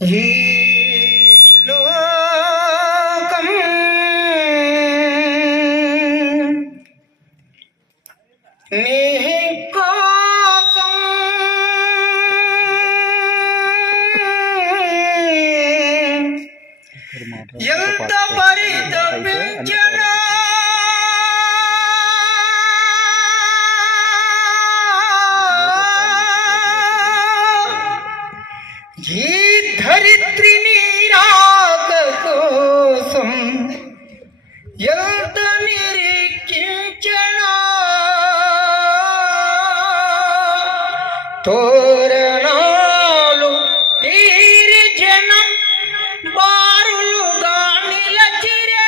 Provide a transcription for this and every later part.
ఈ లోకం నీ కోసం ఎంత పరితపించనా ఈ ధరిత్రి నీరాక కోసం ఎంత నిరీక్షించనా తోరణాలు తీరి జనం బారులుగా నిలచిరే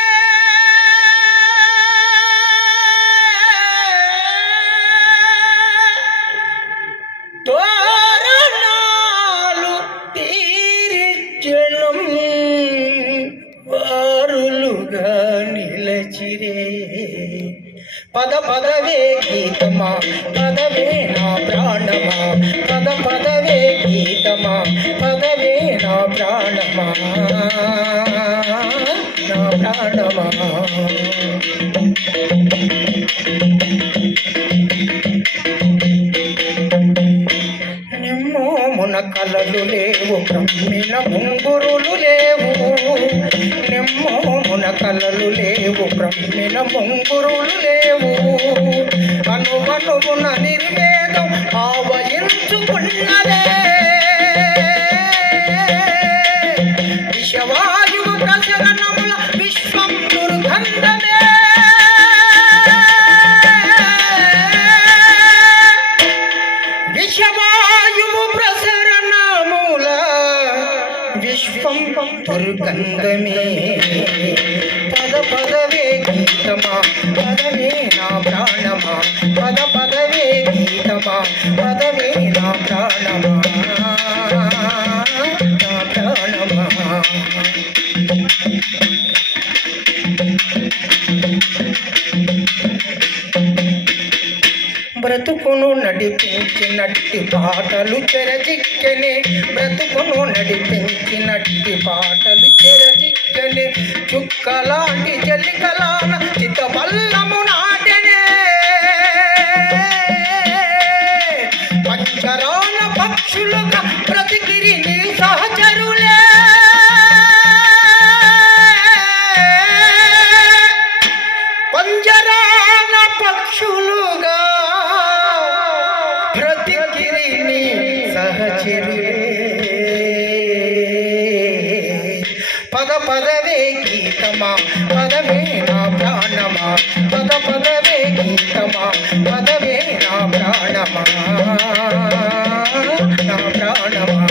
తోరణాలు తీరి జనం బారులుగా నిలచిరే పద పదవే గీతమా పదవే నా ప్రాణమా పద పదవే గీతమా పదవే నా ప్రాణమా నా ప్రాణమా నెమ్మోమున కలలు లేవు బ్రహ్మిన ముంగురులు లేవు నెమ్మోమున కలలు లేవు బ్రహ్మిన ముంగురులు లేవు అనువనువున నిర్వేదం ఆవయించుకున్నదే విషవాయువు ప్రసరణముల విశ్వం దుర్గంధమే విషవాయువు ప్రసరణముల విశ్వం దుర్గంధమే పద పదవే గీతమా పదవే నా ప్రాణమా పద పదవే గీతమా పదవే నా ప్రాణమా నా ప్రాణమా బ్రతుకును నడిపించినట్టి పాటలు చెరజిక్కనే బ్రతుకును నడిపించినట్టి పాటలు చెరజిక్కనే చుక్కలాంటి జలికలాన చిత్తబల్లము నాటనే పంచరాన పక్షులుగా బ్రతికిరి నీ సహచరులే పంజరాన పక్షులుగా బ్రతికిరి సహచరులే పద పదవే గీతమా పదవే నా ప్రాణమా పద పదవే గీతమా పదవే నా ప్రాణమా నా ప్రాణమా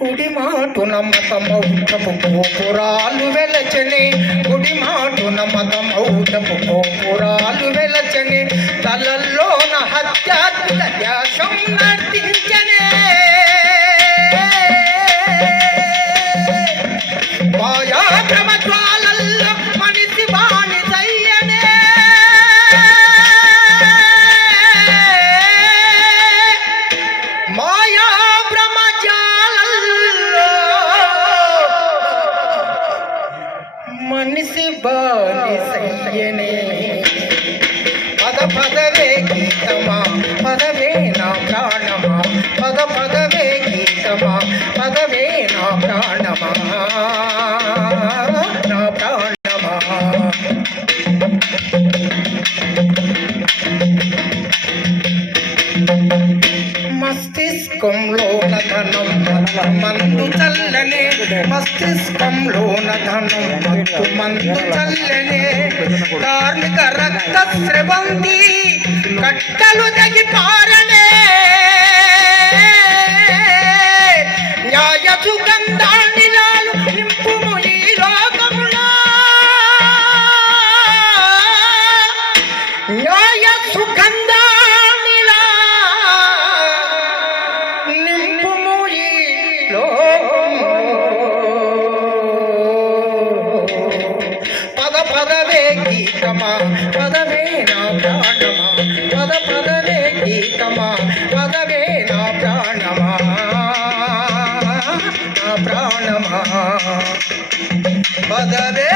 గుడి మాటున మతమౌటపు గోపురాలు వెలచనే గుడి మాటున మతమౌటపు గోపురాలు వెలచనే తలల్లోన హత్యాత్మక ధ్యాసం నర్తించనే మాయా క్రమజ్వాలల్లో మనిషి బానిసయ్యనే మాయా మనిషి బానిసయ్యనే పద పదవే గీతమా పదవే నా ప్రాణమా పద పదవే గీతమా పదవే నా ప్రాణమా నా ప్రాణమా మస్తిష్కంలోన ధనం మందు చల్లనే మస్తిష్కంలోన ధనం మందు చల్లనే కార్మిక రక్త స్రవంతి కట్టలు తగి పారనే న్యాయ సుగంధానిలాలు నింపుము ఈ లోకములో న్యాయ సుగంధ పద పదవే గీతమా పదవే ప్రాణమా పదవే